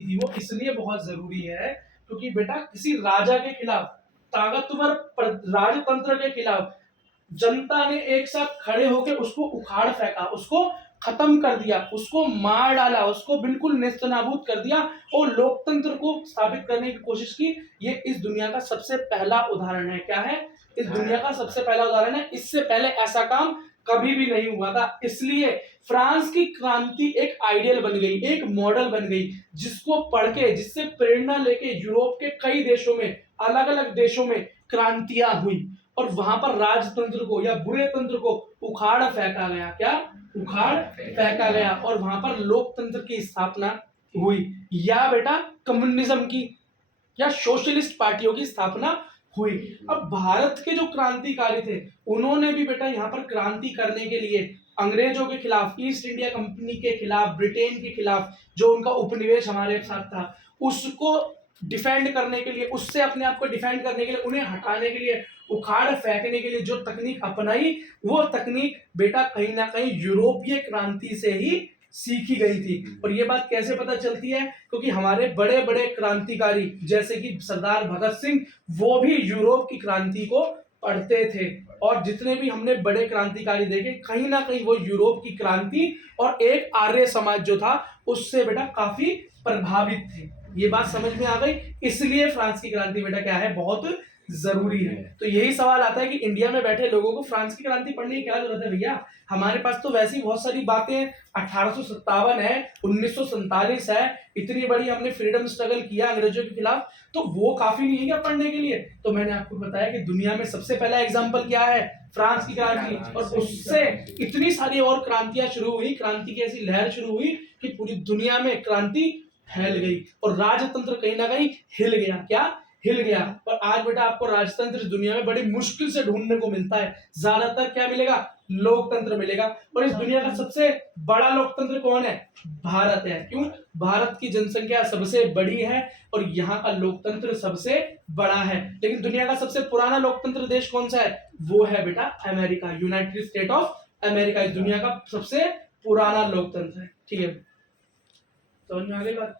थी वो इसलिए बहुत जरूरी है क्योंकि बेटा किसी राजा के खिलाफ, ताकतवर राजतंत्र के खिलाफ जनता ने एक साथ खड़े होकर उसको उखाड़ फेंका, उसको खत्म कर दिया, उसको मार डाला, उसको बिल्कुल नेस्तनाबूद कर दिया और लोकतंत्र को स्थापित करने की कोशिश की। ये इस दुनिया का सबसे पहला उदाहरण है। क्या है? इस दुनिया का सबसे पहला उदाहरण है। इससे पहले ऐसा काम कभी भी नहीं हुआ था। इसलिए फ्रांस की क्रांति एक आइडियल बन गई, एक मॉडल बन गई, जिसको पढ़ के, जिससे प्रेरणा लेके यूरोप के कई देशों में, अलग अलग देशों में क्रांतियां हुई और वहां पर राजतंत्र को या बुरे तंत्र को उखाड़ फेंका गया। क्या? उखाड़ फेंका गया और वहां पर लोकतंत्र की स्थापना हुई, या बेटा कम्युनिज्म की या सोशलिस्ट पार्टियों की स्थापना हुई। अब भारत के जो क्रांतिकारी थे, उन्होंने भी बेटा यहाँ पर क्रांति करने के लिए अंग्रेजों के खिलाफ, ईस्ट इंडिया कंपनी के खिलाफ, ब्रिटेन के खिलाफ, जो उनका उपनिवेश हमारे साथ था, उसको डिफेंड करने के लिए, उससे अपने आप को डिफेंड करने के लिए, उन्हें हटाने के लिए, उखाड़ फेंकने के लिए जो तकनीक अपनाई, वो तकनीक बेटा कहीं ना कहीं यूरोपीय क्रांति से ही सीखी गई थी। और ये बात कैसे पता चलती है? क्योंकि हमारे बड़े बड़े क्रांतिकारी जैसे कि सरदार भगत सिंह, वो भी यूरोप की क्रांति को पढ़ते थे। और जितने भी हमने बड़े क्रांतिकारी देखे, कहीं ना कहीं वो यूरोप की क्रांति और एक आर्य समाज जो था, उससे बेटा काफी प्रभावित थे। ये बात समझ में आ गई। इसलिए फ्रांस की क्रांति बेटा क्या है, बहुत जरूरी है। तो यही सवाल आता है कि इंडिया में बैठे लोगों को फ्रांस की क्रांति पढ़ने की क्या जरूरत है भैया? हमारे पास तो वैसी बहुत सारी बातें, 1857 है, 1947 है, इतनी बड़ी हमने फ्रीडम स्ट्रगल किया अंग्रेजों के खिलाफ, तो वो काफी नहीं है क्या पढ़ने के लिए? तो मैंने आपको बताया कि दुनिया में सबसे पहला एग्जाम्पल क्या है, फ्रांस की क्रांति, और उससे इतनी सारी और क्रांतियां शुरू हुई, क्रांति की ऐसी लहर शुरू हुई कि पूरी दुनिया में क्रांति फैल गई और राजतंत्र कहीं ना कहीं हिल गया। क्या? हिल गया। और आज बेटा आपको राजतंत्र दुनिया में बड़ी मुश्किल से ढूंढने को मिलता है। ज्यादातर क्या मिलेगा? लोकतंत्र मिलेगा। और इस दुनिया का सबसे बड़ा लोकतंत्र कौन है? भारत है। क्यों? भारत की जनसंख्या सबसे बड़ी है और यहाँ का लोकतंत्र सबसे बड़ा है। लेकिन दुनिया का सबसे पुराना लोकतंत्र देश कौन सा है? वो है बेटा America, United state of America. इस दुनिया का सबसे पुराना लोकतंत्र है। ठीक है, समझ में आ गई बात?